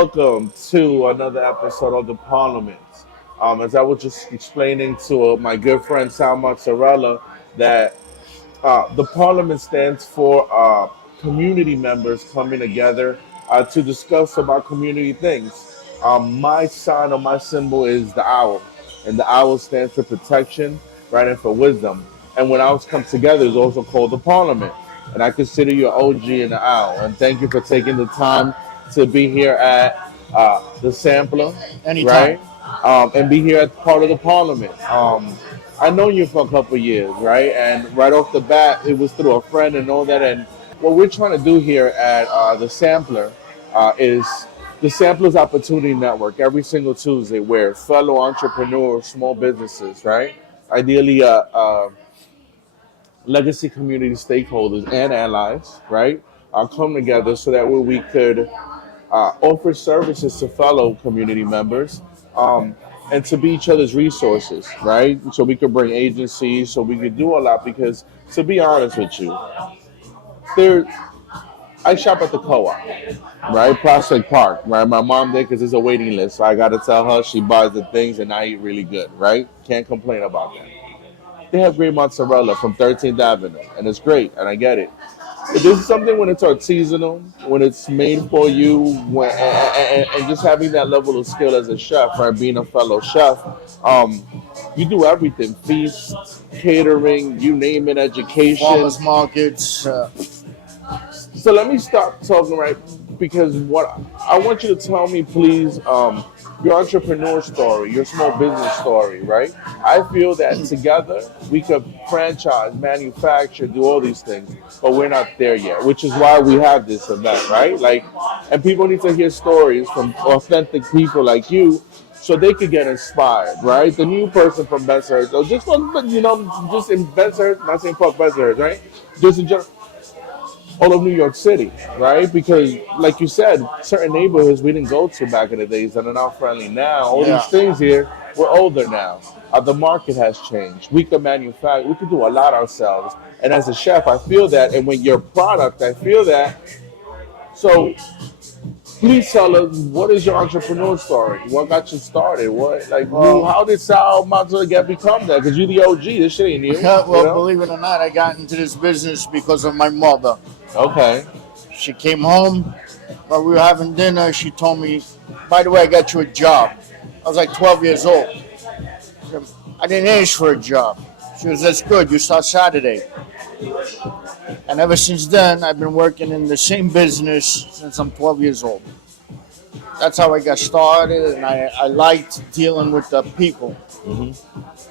welcome to another episode of the Parliament. As I was just explaining to my good friend Sal Mozzarella, that the Parliament stands for community members coming together to discuss about community things. My sign or my symbol is the owl, and the owl stands for protection, right, and for wisdom. And when owls come together, it's also called the Parliament. And I consider you an OG and an owl. And thank you for taking the time to be here at the Sampler, Anytime. right? And be here as part of the Parliament. I know you for a couple of years, right? And right off the bat, it was through a friend and all that. And what we're trying to do here at the Sampler is the Samplers Opportunity Network every single Tuesday, where fellow entrepreneurs, small businesses, right? Ideally, legacy community stakeholders and allies, right, come together so that way we could offer services to fellow community members, and to be each other's resources, right? So we could bring agencies, so we could do a lot. Because to be honest with you, there, I shop at the co-op, right? Prospect Park, right? My mom did because there's a waiting list, so I got to tell her she buys the things and I eat really good, right? Can't complain about that. They have great mozzarella from 13th Avenue, and it's great, and I get it. But this is something when it's artisanal, when it's made for you, and just having that level of skill as a chef, right? Being a fellow chef, you do everything: feast, catering, you name it, education. Farmers markets. So let me stop talking, right? Because what I want you to tell me, please, your entrepreneur story, your small business story, right? I feel that together we could franchise, manufacture, do all these things, but we're not there yet, which is why we have this event, right? Like, and people need to hear stories from authentic people like you, so they could get inspired, right? The new person from Bensonhurst, or just just in Bensonhurst, not saying fuck Bensonhurst, right? Just in general, all of New York City, right? Because, like you said, certain neighborhoods we didn't go to back in the days that are now friendly now. All these Yeah. things here, we're older now. The market has changed. We can manufacture, we can do a lot ourselves. And as a chef, I feel that. And when your product, I feel that. So please tell us, what is your entrepreneur story? What got you started? How did Sal Mozzarella become that? Because you're the OG. This shit ain't new. Well, believe it or not, I got into this business because of my mother. Okay. She came home while we were having dinner. She told me, by the way, I got you a job. I was like 12 years old. I didn't ask for a job. She was, that's good. You start Saturday. And ever since then, I've been working in the same business since I'm 12 years old. That's how I got started, and I liked dealing with the people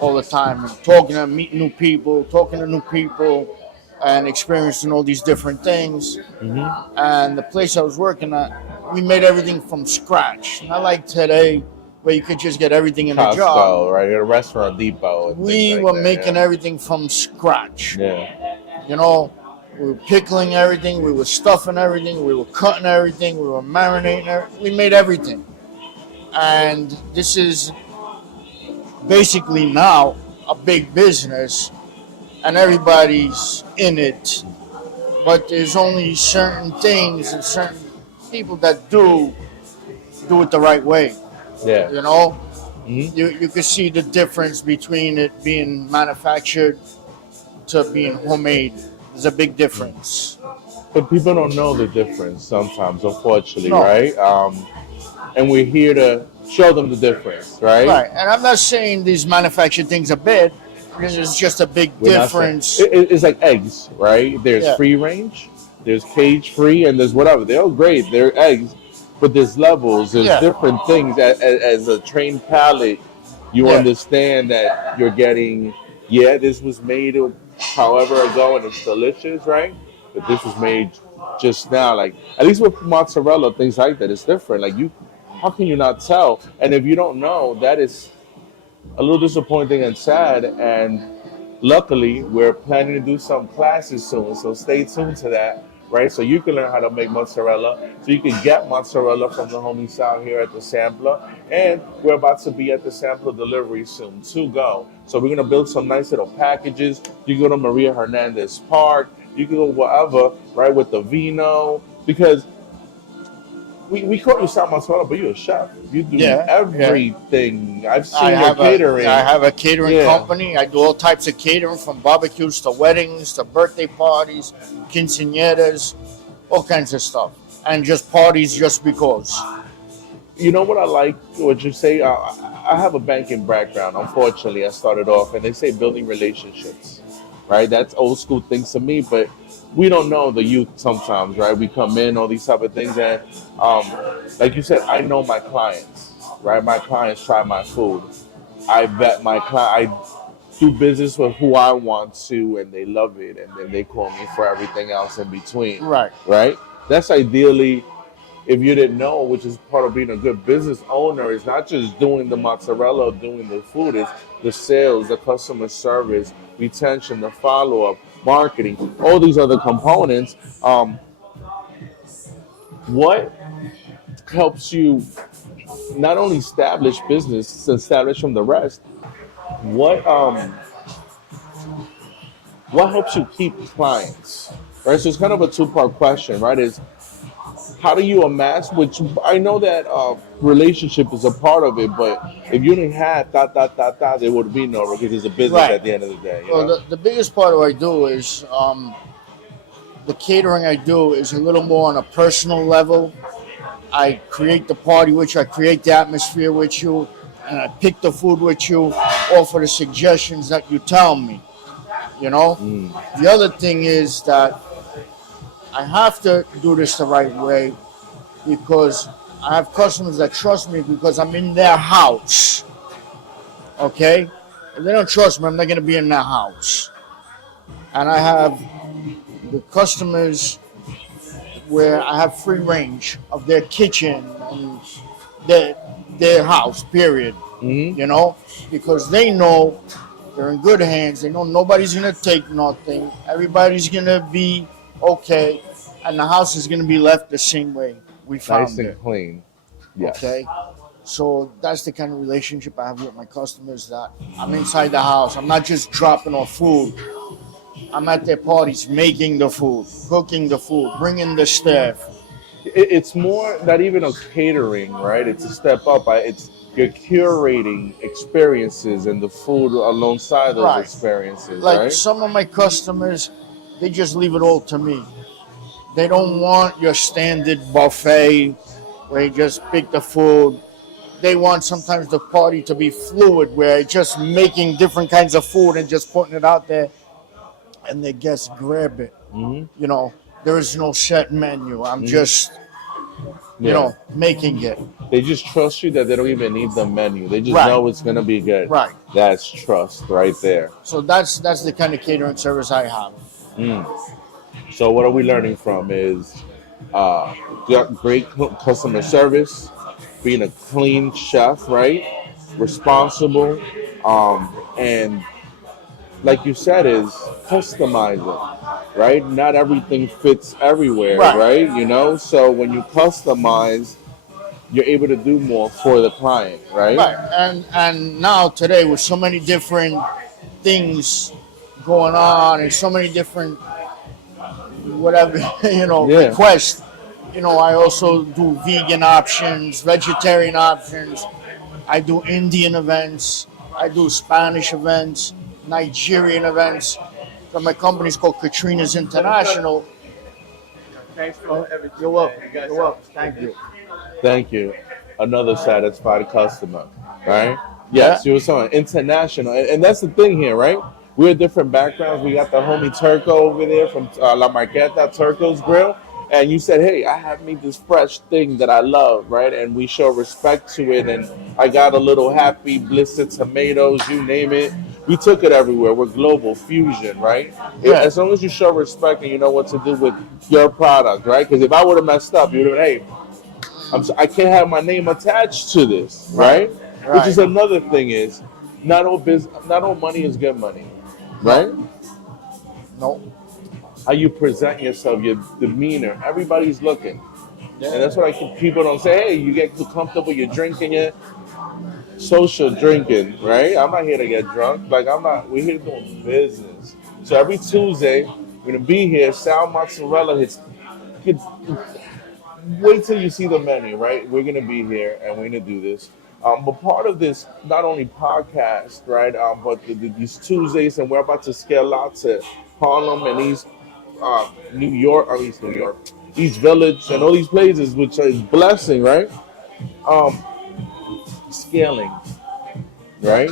all the time, and meeting new people, talking to new people, and experiencing all these different things. And the place I was working at, we made everything from scratch. Not like today, where you could just get everything in a job. Costco, right? A restaurant depot. And We things like were that, making yeah. everything from scratch. Yeah. You know, we were pickling everything, we were stuffing everything, we were cutting everything, we were marinating everything. We made everything. And this is basically now a big business, and everybody's in it. But there's only certain things and certain people that do it the right way. Yeah. You know, Mhm. you can see the difference between it being manufactured to being homemade. There's a big difference. But people don't know the difference sometimes, unfortunately, No. right? And we're here to show them the difference, right? Right, and I'm not saying these manufactured things are bad. It's just a big We're not saying- difference. it's like eggs, right? There's Yeah. free range, there's cage free, and there's whatever. They're all great. They're eggs, but there's levels. There's Yeah. different things. As a trained palate, you Yeah. understand that you're getting. Yeah, this was made however ago, and it's delicious, right? But this was made just now. Like, at least with mozzarella, things like that, it's different. Like, how can you not tell? And if you don't know, that is a little disappointing and sad. And luckily, we're planning to do some classes soon, so stay tuned to that, right? So you can learn how to make mozzarella, so you can get mozzarella from the homies out here at the Sampler. And we're about to be at the Sampler delivery soon to go. So we're gonna build some nice little packages. You go to Maria Hernandez Park, you can go wherever, right, with the vino, because we call you Sal Mozzarella, but you're a chef. You do Yeah, yeah. everything. I've seen your catering. I have a catering Yeah. company. I do all types of catering, from barbecues to weddings to birthday parties, quinceañeras, all kinds of stuff, and just parties just because. You know what I like? What you say? I have a banking background. Unfortunately, I started off, and they say building relationships, right? That's old school things to me, but we don't know the youth sometimes, right? We come in, all these type of things, and um, like you said, I know my clients, right? My clients try my food. I vet my client. I do business with who I want to, and they love it, and then they call me for everything else in between, Right. right? That's ideally, if you didn't know, which is part of being a good business owner, is not just doing the mozzarella or doing the food, it's the sales, the customer service, retention, the follow-up, marketing, all these other components. What helps you not only establish business, establish from the rest, what what helps you keep clients? Right? So it's kind of a two-part question, right? Is how do you amass, which I know that relationship is a part of it, but if you didn't have there would be no, because it's a business Right. at the end of the day. You Well, know? the biggest part of what I do is the catering I do is a little more on a personal level. I create the party with you, I create the atmosphere with you, and I pick the food with you, offer the suggestions that you tell me. You know? Mm. The other thing is that I have to do this the right way because I have customers that trust me because I'm in their house. Okay? If they don't trust me, I'm not going to be in their house. And I have the customers where I have free range of their kitchen and their house, period. Mhm. You know? Because they know they're in good hands. They know nobody's going to take nothing. Everybody's going to be okay. And the house is going to be left the same way we found Nice and it. clean. Yes. Okay? So that's the kind of relationship I have with my customers, that I'm inside the house. I'm not just dropping off food. I'm at their parties making the food, cooking the food, bringing the staff. It's more not even a catering, right? It's a step up. It's you're curating experiences and the food alongside those Right. experiences, Like right? some of my customers, they just leave it all to me. They don't want your standard buffet where you just pick the food. They want sometimes the party to be fluid, where it's just making different kinds of food and just putting it out there, and the guests grab it. Hmm. You know, there is no set menu. I'm just, Yeah. making it. They just trust you that they don't even need the menu. They just Right. know it's gonna be good. Right. That's trust right there. So that's the kind of catering service I have. Mm. So what are we learning from is great customer service, being a clean chef, right? Responsible, and like you said, is customizing, right? Not everything fits everywhere, Right. right? You know, so when you customize, you're able to do more for the client, right? Right. And now today, with so many different things going on and so many different whatever Yeah. requests, I also do vegan options, vegetarian options. I do Indian events. I do Spanish events, Nigerian events. So my company's called Katrina's International. Thanks for everything. You're welcome. man. You guys You're welcome. are- Thank you. Thank you. Another satisfied customer, right? Yes, you were saying international, and that's the thing here, right? We're different backgrounds. We got the homie Turco over there from La Marqueta, Turco's Grill, and you said, "Hey, I have me this fresh thing that I love," right? And we show respect to it. And I got a little happy blistered tomatoes, you name it. We took it everywhere. We're global fusion, right? Yeah. As long as you show respect and you know what to do with your product, right? Because if I would have messed up, you'd have been, "Hey, I can't have my name attached to this," right? Right. Which is another thing is not all money is good money, right? No. How you present yourself, your demeanor, everybody's looking, Yeah. and that's what people don't say. Hey, you get too comfortable, you're drinking it, social drinking, right? I'm not here to get drunk. Like we're here doing business. So every Tuesday we're gonna be here. Sal Mozzarella hits. wait till you see the menu, right? We're gonna be here and we're gonna do this. But part of this, not only podcast, right? But these Tuesdays, and we're about to scale out to Harlem and East New York, or East New York, East Village, and all these places, which is blessing, right? Um, Scaling, Yeah. right?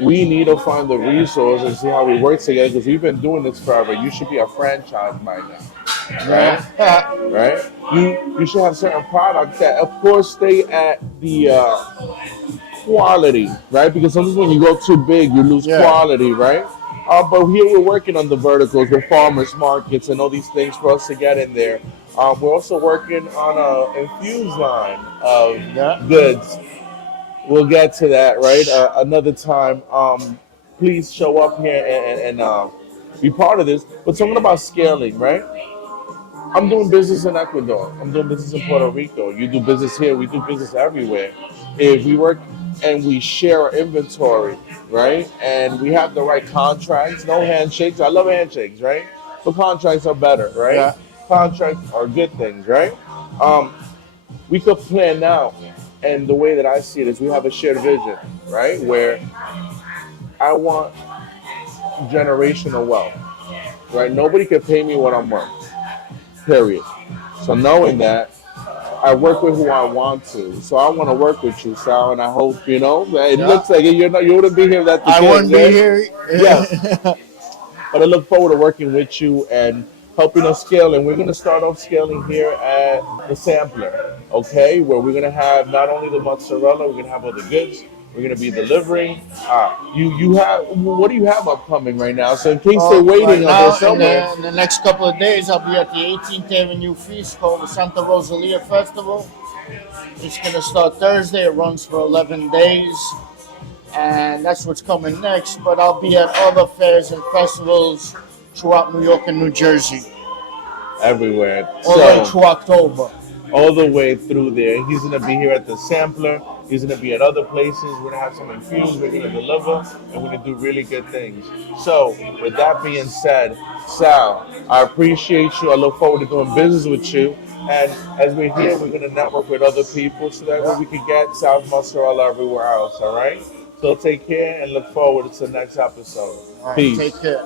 We need to find the resource and see how we work together because we've been doing this forever. You should be a franchise by now, right? Yeah. Right? You should have certain products that, of course, stay at the quality, right? Because sometimes when you go too big, you lose Yeah. quality, right? But here we're working on the verticals with farmers markets and all these things for us to get in there. We're also working on a infused line of Yeah. goods. We'll get to that, right? Another time. Please show up here and be part of this. But talking about scaling, right? I'm doing business in Ecuador. I'm doing business in Puerto Rico. You do business here. We do business everywhere. If we work and we share our inventory, right? And we have the right contracts, no handshakes. I love handshakes, right? But contracts are better, right? Yeah. Contracts are good things, right? Um, we could plan now. And the way that I see it is we have a shared vision, right? Where I want generational wealth, right? Nobody can pay me what I'm worth, period. So knowing that, I work with who I want to. So I want to work with you, Sal, and I hope, that it Yeah. looks like you wouldn't be here if that's the I case, wouldn't be right? here. Yes. But I look forward to working with you and helping us scale. And we're going to start off scaling here at the Sampler, okay? Where we're going to have not only the mozzarella, we're going to have all the goods. We're going to be delivering. You have what do you have upcoming right now? So in case they're Right waiting now, on there somewhere. in the next couple of days, I'll be at the 18th Avenue Feast called the Santa Rosalia Festival. It's going to start Thursday. It runs for 11 days. And that's what's coming next. But I'll be at other fairs and festivals throughout New York and New Jersey Everywhere. all the way through October. All the way through there. He's going to be here at the Sampler. He's going to be at other places. We're going to have some infused. We're going to deliver. And we're going to do really good things. So, with that being said, Sal, I appreciate you. I look forward to doing business with you. And as we're here, we're going to network with other people so that way we can get Sal's mozzarella everywhere else, all right? So take care and look forward to the next episode. All right, Peace. take care.